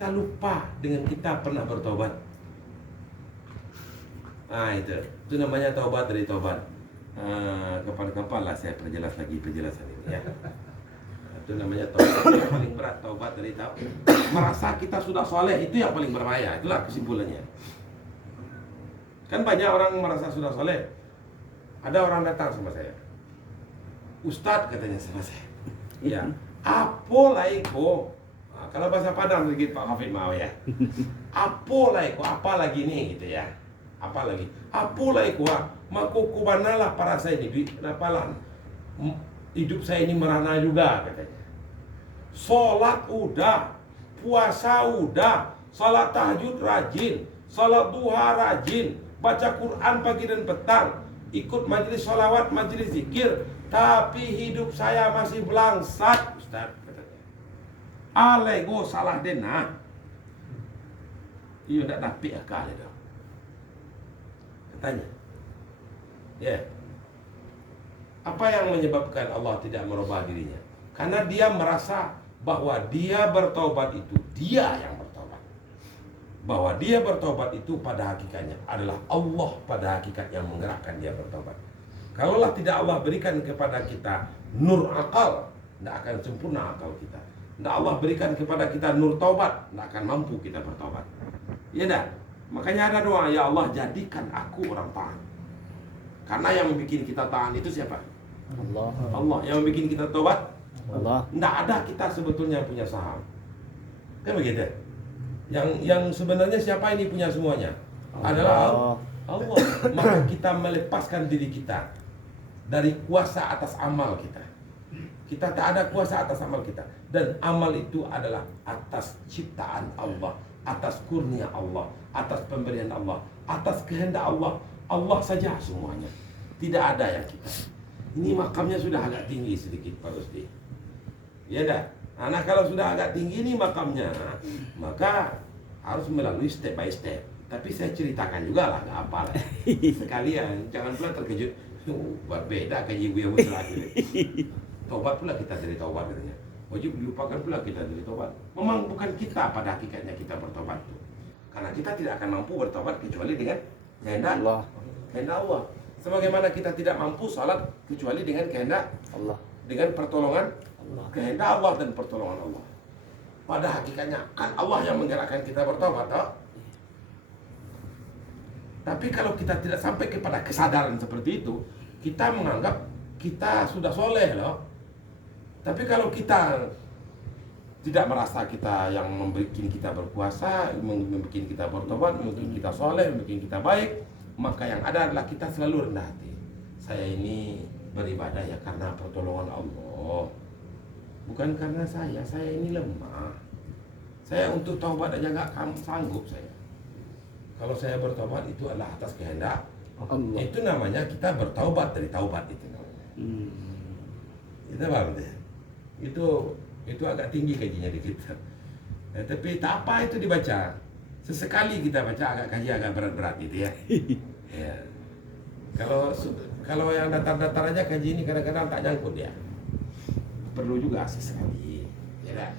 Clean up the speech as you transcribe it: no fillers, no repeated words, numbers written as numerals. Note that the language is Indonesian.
Kita lupa dengan kita pernah bertobat. Nah itu namanya taubat dari taubat. Kapan-kapan lah saya perjelas lagi penjelasan ini ya. Itu namanya taubat yang paling berat, taubat dari taubat. Merasa kita sudah soleh itu yang paling berbahaya. Itulah kesimpulannya. Kan banyak orang merasa sudah soleh. Ada orang datang sama saya, Ustadz katanya sama saya, ya, apolaiko. Nah, kalau bahasa Padang sedikit Pak Hafid mau ya, apolaiko, apa lagi nih gitu ya, apa lagi, apolaiko, maku kubanalah para saya ini, kenapalah hidup saya ini merana juga katanya. Sholat udah, puasa udah, salat tahajud rajin, salat duha rajin, baca Quran pagi dan petang, ikut majelis sholawat, majelis zikir, tapi hidup saya masih belangsat, Ustaz katanya. Alego salah denah. Iya tak dapat akal itu. Katanya. Ya. Apa yang menyebabkan Allah tidak merubah dirinya? Karena dia merasa bahwa dia bertobat itu dia yang bertobat. Bahwa dia bertobat itu pada hakikatnya adalah Allah pada hakikat yang menggerakkan dia bertobat. Kalaulah tidak Allah berikan kepada kita nur akal, tidak akan sempurna akal kita. Tidak Allah berikan kepada kita nur taubat, tidak akan mampu kita bertobat. Ya dah. Makanya ada doa, ya Allah jadikan aku orang taat. Karena yang membuat kita taat itu siapa? Allah. Allah. Yang membuat kita tobat? Allah. Tidak ada kita sebetulnya punya saham. Kan begitu? Yang sebenarnya siapa ini punya semuanya? Adalah Allah. Maka kita melepaskan diri kita dari kuasa atas amal kita. Kita tak ada kuasa atas amal kita. Dan amal itu adalah atas ciptaan Allah, atas kurnia Allah, atas pemberian Allah, atas kehendak Allah. Allah saja semuanya. Tidak ada yang kita. Ini makamnya sudah agak tinggi sedikit Pak Rusdi. Ya dah. Nah kalau sudah agak tinggi ini makamnya, maka harus melalui step by step. Tapi saya ceritakan juga lah, nggak apa lah. Sekalian, jangan pula terkejut. Berbeda kayak ibu yang terakhir. Tobat pula kita dari tobat katanya. Wajib dilupakan pula kita dari tobat. Memang bukan kita pada hakikatnya kita bertobat itu. Karena kita tidak akan mampu bertobat kecuali dengan kehendak Allah. Kehendak Allah. Sebagaimana kita tidak mampu salat kecuali dengan kehendak Allah. Dengan pertolongan Allah. Kehendak Allah dan pertolongan Allah. Pada hakikatnya kan Allah yang menggerakkan kita bertobat, toh? Tapi kalau kita tidak sampai kepada kesadaran seperti itu, kita menganggap kita sudah soleh loh. Tapi kalau kita tidak merasa kita yang membuat kita berpuasa, membuat kita bertobat, membuat kita soleh, membuat kita baik, maka yang ada adalah kita selalu rendah hati. Saya ini beribadah ya karena pertolongan Allah, bukan karena saya ini lemah. Saya untuk taubat aja nggak sanggup saya. Kalau saya bertobat itu adalah atas kehendak Allah. Itu namanya kita bertaubat dari taubat itu namanya. Itu paham deh. Itu agak tinggi kajinya di kita. Tapi tak apa itu dibaca. Sesekali kita baca agak kaji agak berat-berat gitu ya. Ya. Kalau yang datar-datar aja kaji ini kadang-kadang tak nyangkut ya. Perlu juga sesekali. Ya dah.